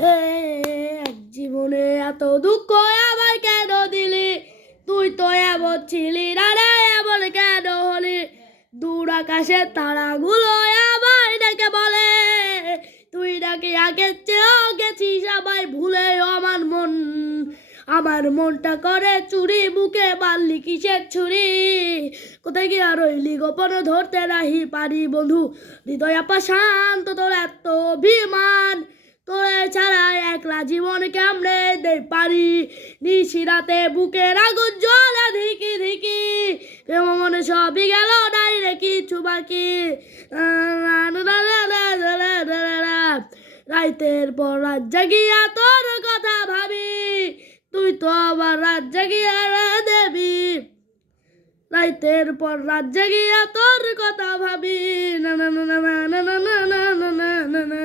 এক জীবনে এত দুঃখ আমার কেন দিলি? তুই তো এমন ছিলি না রে, এমন কেন হলি? দূর আকাশের তারাগুলো আমায় ডেকে বলে, তুই নাকি আগের চেয়েও গেছিস আমায় ভুলে। আমার মনটা করে চুরি, বুকে মারলি কিসের ছুরি? কোথায় গিয়া রইলি গোপন, ধরতে নাহি পারি বন্ধু। হৃদয় আপা শান্ত তোর এত অভিমান, তোরে ছাড়া একলা জীবন কেমনে দে পারি? নিশিরাতে বুকের আগুন জ্বলে ধিকি ধিকি, প্রেম মনে সবই গেল নাই রে কিছু বাকি। রাইতের পর রাত জাগিয়া তোর কথা ভাবি, তুই তো আবার রাত জাগিয়া দেবি। রাইতের পর রাত জাগিয়া তোর কথা ভাবি, না না না না না না না না না না।